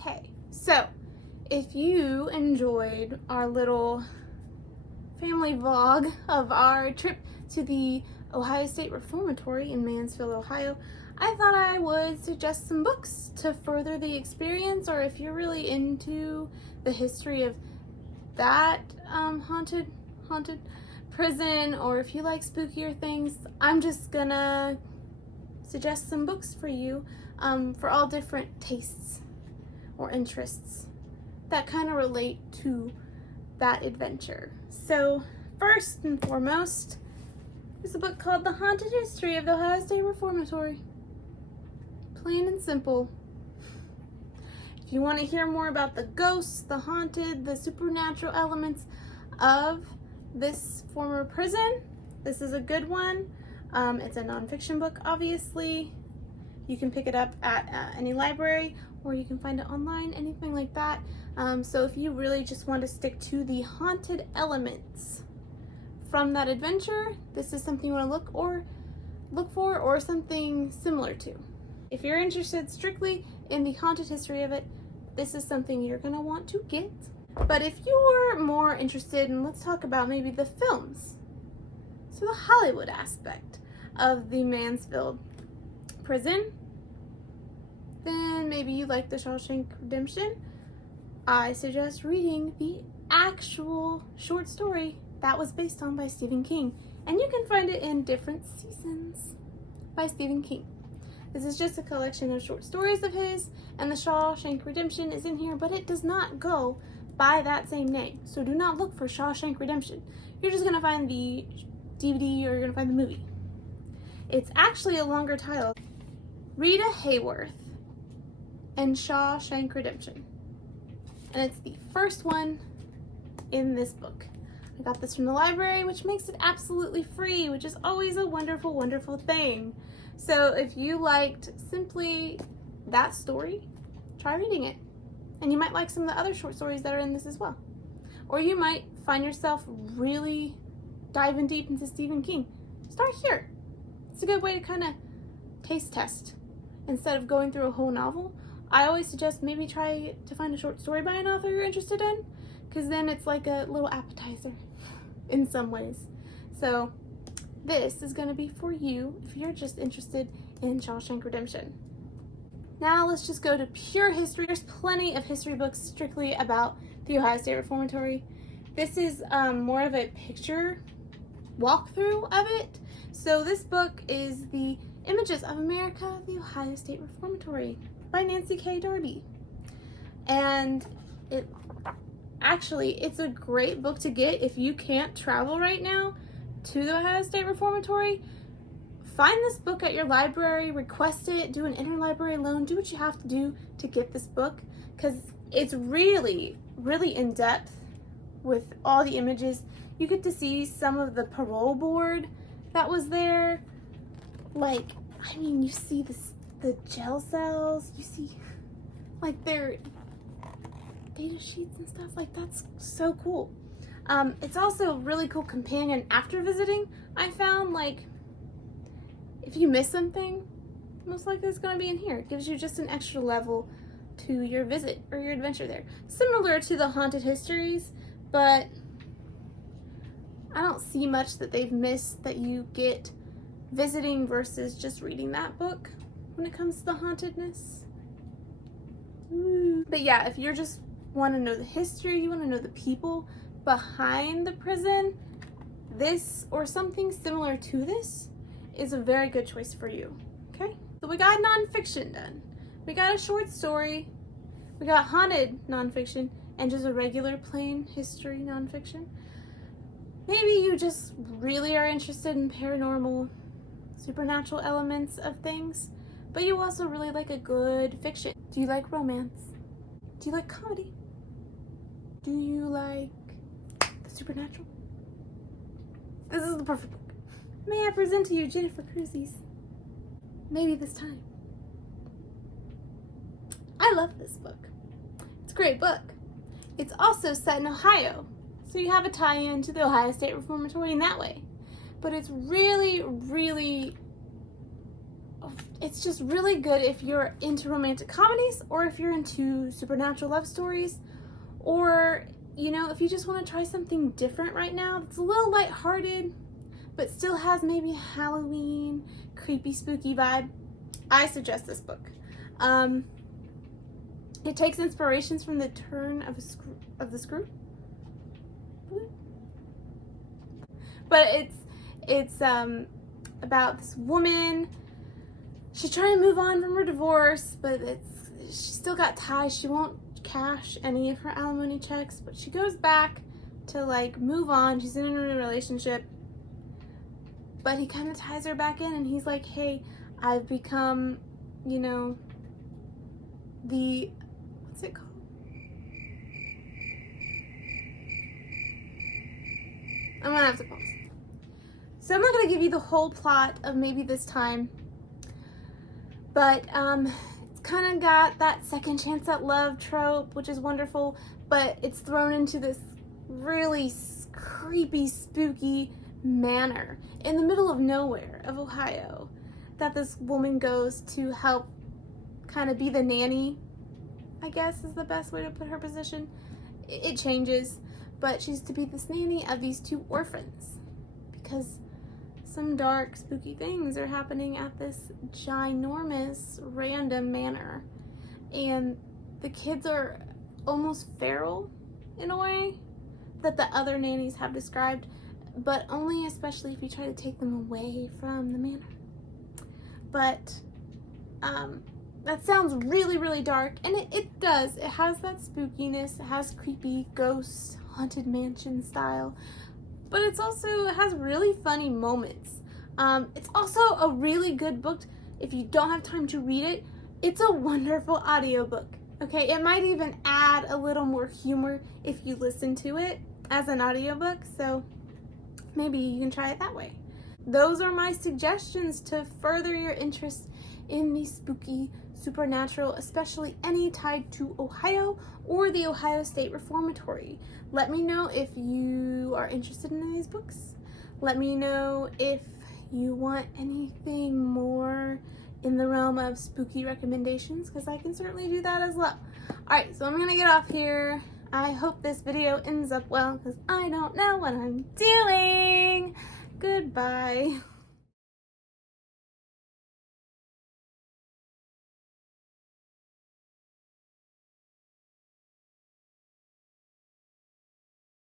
Okay, so if you enjoyed our little family vlog of our trip to the Ohio State Reformatory in Mansfield, Ohio, I thought I would suggest some books to further the experience, or if you're really into the history of that haunted prison, or if you like spookier things, I'm just gonna suggest some books for you for all different tastes or interests that kind of relate to that adventure. So first and foremost, there's a book called The Haunted History of the Ohio State Reformatory. Plain and simple. If you want to hear more about the ghosts, the haunted, the supernatural elements of this former prison, this is a good one. It's a nonfiction book, obviously. You can pick it up at any library, or you can find it online, anything like that. So if you really just want to stick to the haunted elements from that adventure, this is something you want to look for, or something similar to. If you're interested strictly in the haunted history of it, this is something you're going to want to get. But if you're more interested in, let's talk about maybe the films, so the Hollywood aspect of the Mansfield prison, then maybe you like the Shawshank Redemption, I suggest reading the actual short story that was based on by Stephen King. And you can find it in Different Seasons by Stephen King. This is just a collection of short stories of his, and the Shawshank Redemption is in here, but it does not go by that same name. So do not look for Shawshank Redemption. You're just gonna find the DVD, or you're gonna find the movie. It's actually a longer title. Rita Hayworth and Shawshank Redemption. And it's the first one in this book. I got this from the library, which makes it absolutely free, which is always a wonderful, wonderful thing. So if you liked simply that story, try reading it. And you might like some of the other short stories that are in this as well. Or you might find yourself really diving deep into Stephen King. Start here. It's a good way to kind of taste test. Instead of going through a whole novel, I always suggest maybe try to find a short story by an author you're interested in, because then it's like a little appetizer in some ways. So this is going to be for you if you're just interested in Shawshank Redemption. Now let's just go to pure history. There's plenty of history books strictly about the Ohio State Reformatory. This is more of a picture walkthrough of it. So this book is The Images of America, the Ohio State Reformatory by Nancy K. Darby. And it's a great book to get if you can't travel right now to the Ohio State Reformatory. Find this book at your library, request it, do an interlibrary loan, do what you have to do to get this book, because it's really, really in-depth with all the images. You get to see some of the parole board that was there. Like, I mean, you see the jail cells, you see like their data sheets and stuff. Like, that's so cool. It's also a really cool companion after visiting. I found, like, if you miss something, most likely it's going to be in here. It gives you just an extra level to your visit or your adventure there. Similar to the Haunted Histories, but I don't see much that they've missed that you get visiting versus just reading that book when it comes to the hauntedness. But yeah, if you just want to know the history, you want to know the people behind the prison, this or something similar to this is a very good choice for you. Okay, so we got nonfiction done, we got a short story, we got haunted nonfiction, and just a regular plain history nonfiction. Maybe you just really are interested in paranormal, supernatural elements of things, but you also really like a good fiction. Do you like romance? Do you like comedy? Do you like the supernatural? This is the perfect book. May I present to you Jennifer Crusoe's Maybe This Time. I love this book. It's a great book. It's also set in Ohio, so you have a tie-in to the Ohio State Reformatory in that way. But it's really, really It's just really good if you're into romantic comedies, or if you're into supernatural love stories, or, you know, if you just want to try something different right now that's a little lighthearted, but still has maybe a Halloween, creepy, spooky vibe. I suggest this book. It takes inspirations from the turn of the screw. But it's about this woman. She's trying to move on from her divorce, but she's still got ties. She won't cash any of her alimony checks, but she goes back to like move on. She's in a new relationship, but he kind of ties her back in, and he's like, hey, I've become, you know, what's it called? I'm gonna have to pause. So I'm not gonna give you the whole plot of Maybe This Time, but it's kind of got that second chance at love trope, which is wonderful, but it's thrown into this really creepy, spooky manor in the middle of nowhere of Ohio that this woman goes to help kind of be the nanny, I guess is the best way to put her position. It changes, but she's to be this nanny of these two orphans because some dark, spooky things are happening at this ginormous random manor, and the kids are almost feral in a way that the other nannies have described, but only especially if you try to take them away from the manor. But that sounds really, really dark, and it does. It has that spookiness. It has creepy ghost haunted mansion style, but it has really funny moments. It's also a really good book if you don't have time to read it. It's a wonderful audiobook. Okay, it might even add a little more humor if you listen to it as an audiobook, so maybe you can try it that way. Those are my suggestions to further your interest in the spooky supernatural, especially any tied to Ohio or the Ohio State Reformatory. Let me know if you are interested in these books. Let me know if you want anything more in the realm of spooky recommendations, because I can certainly do that as well. Alright, so I'm gonna get off here. I hope this video ends up well, because I don't know what I'm doing. Goodbye.